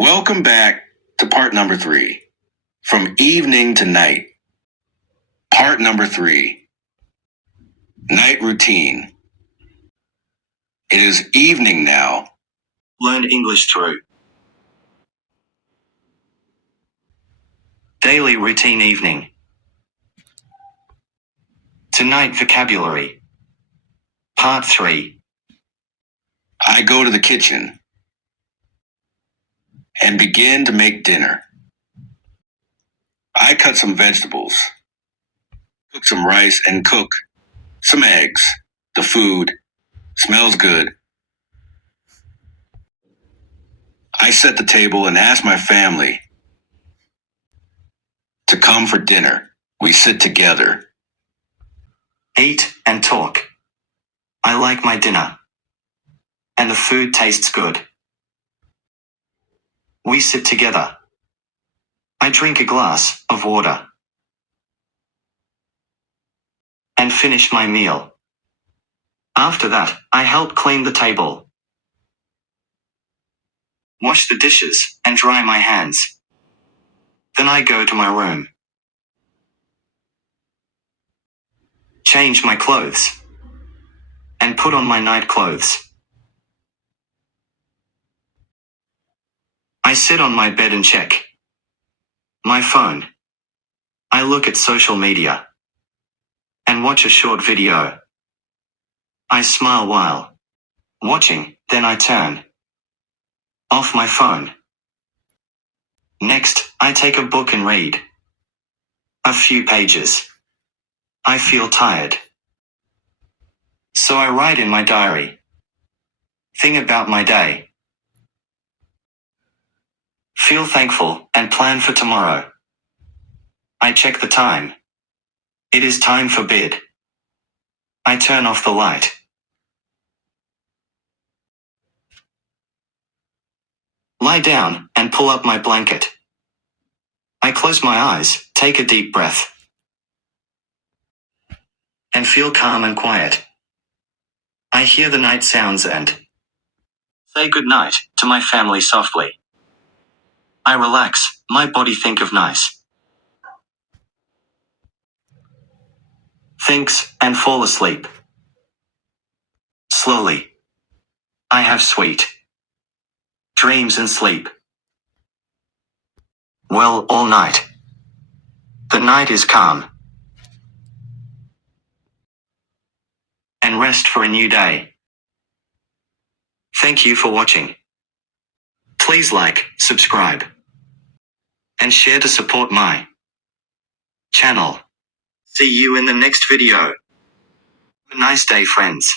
Welcome back to part number 3. From evening to night. Part number 3. Night routine. It is evening now. Learn English through daily routine evening. Tonight vocabulary. Part 3. I go to the kitchen and begin to make dinner. I cut some vegetables, cook some rice, and cook some eggs. The food smells good. I set the table and ask my family to come for dinner. We sit together. Eat and talk. I like my dinner. And the food tastes good. We sit together. I drink a glass of water. And finish my meal. After that, I help clean the table. Wash the dishes and dry my hands. Then I go to my room. Change my clothes. And put on my night clothes. I sit on my bed and check my phone. I look at social media and watch a short video. I smile while watching, then I turn off my phone. Next, I take a book and read a few pages. I feel tired, so I write in my diary. Think about my day. Feel thankful and plan for tomorrow. I check the time. It is time for bed. I turn off the light. Lie down and pull up my blanket. I close my eyes, take a deep breath, and feel calm and quiet. I hear the night sounds and say good night to my family softly. I relax, my body think of nice thinks and fall asleep. Slowly, I have sweet dreams and sleep. Well, all night. The night is calm. And rest for a new day. Thank you for watching. Please like, subscribe, and share to support my channel. See you in the next video. Have a nice day, friends.